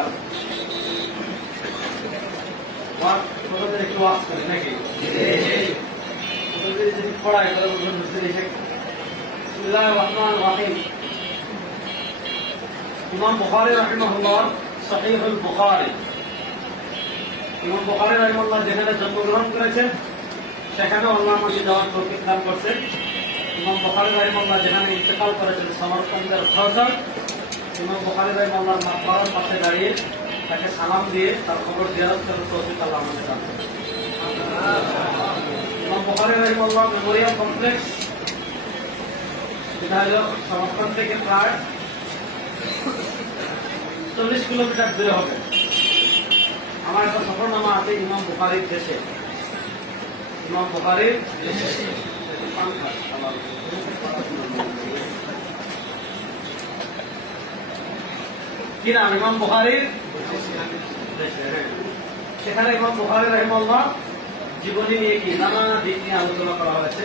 البخاري وقد একটু ওয়াজ করে নাকি যদি পড়ায় তাহলে বলবেন বিসমিল্লাহির রহমানির রহিম ইমাম বুখারী রাহিমাহুল্লাহ সহিহুল বুখারী ইমাম বুখারী রাহিমাহুল্লাহ যেখানে জন্মগ্রহণ করেছেন সেখানে আল্লাহ আমাকে যাওয়ার তৌফিক দান করছেন। ইমাম বুখারী রাহিমাহুল্লাহ যেখানে ইন্তেকাল করেছেন সমরকন্দের সরদার ইমাম বুখারী রাহিমাহুল্লাহর মাকবারার পাশে দাঁড়িয়ে তাকে সালাম দিয়ে তার খবর জিয়ারত করার তৌফিক আল্লাহ আমাকে দান করেন। ইমাম বুখারী রাহিমাহুল্লাহ মেমোরিয়াল কমপ্লেক্স এটা হলো সমরকন্দ থেকে প্রায় 40 কিলোমিটার দূরে হবে। আমার একটা সফরনামা আছে ইমাম বুখারীর দেশে, ইমাম বুখারীর দেশে কি নাম? ইমাম বুখারীর দেশে। সেখানে ইমাম বুখারী রাহিমাহুল্লাহ জীবনী নিয়ে কি নানা দিক নিয়ে আলোচনা করা হয়েছে,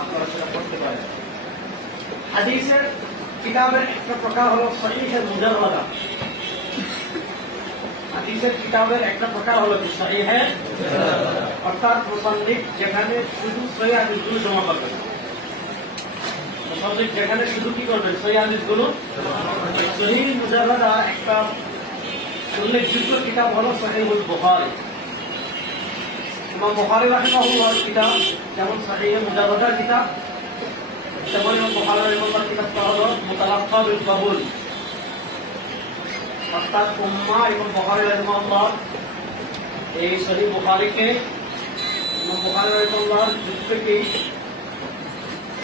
আপনারা সেটা পড়তে পারেন। হাদিসের কিতাবের একটা প্রকার হলো সহিহে মুজাররাদা। হাদিসের কিতাবের একটা প্রকার হলো কি সহিহে মুজাররাদা, অর্থাৎ মুসান্নিফ যেখানে শুধু সহিহ হাদিসগুলো জমা করবেন, মুসান্নিফ যেখানে শুধু কি করবেন সহিহ হাদিসগুলো। সহিহ মুজাররাদা একটা উল্লেখযোগ্য কিতাব হলো সহিহুল বুখারী। ইমাম বুখারী রাহিমাহুল্লাহর কিতাব যেমন সহিহে মুজাররাদার কিতাব, তেমন ইমাম বুখারী রাহিমাহুল্লাহর কিতাবটা হলো মুতালাক্কা বিল কবুল, অর্থাৎ উম্মাহ ইমাম বুখারী রাহিমাহুল্লাহ এই সহিহ বুখারীকে ইমাম বুখারী রাহিমাহুল্লাহর যুগ থেকেই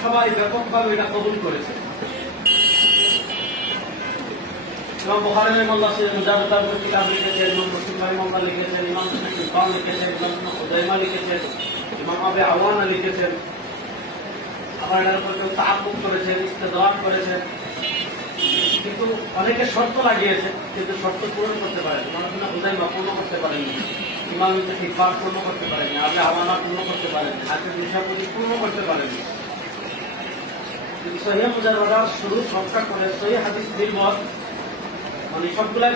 সবাই ব্যাপকভাবে এটা কবুল করেছে। ইমাম বুখারী রাহিমাহুল্লাহ সহিহ মুজাররাদার কিতাব লিখেছেন, ইমাম মুসলিম রাহিমাহুল্লাহ লিখেছেন, ইমাম ইবনে লিখেছেন, ইমাম ইবনে খুযাইমা লিখেছেন, ইমাম আবু আওয়ানা লিখেছেন। আবার এটার উপর কেউ তাআক্কুব করেছেন, ইস্তেদলাল করেছেন, কিন্তু অনেকে শর্ত লাগিয়েছে কিন্তু শর্ত পূরণ করতে পারেনি। ইমাম ইবনে খুযাইমা পূর্ণ করতে পারেননি, ইমাম ইবনে হিব্বান পূর্ণ করতে পারেননি, আবু আওয়ানা পূর্ণ করতে পারেননি, হাকিম নিশাপুরী পূর্ণ করতে পারেননি। সহিহ মুজাররাদার শুরু সংখ্যা করে সহিহ হাদিস নির্ভর মানে সবগুলাই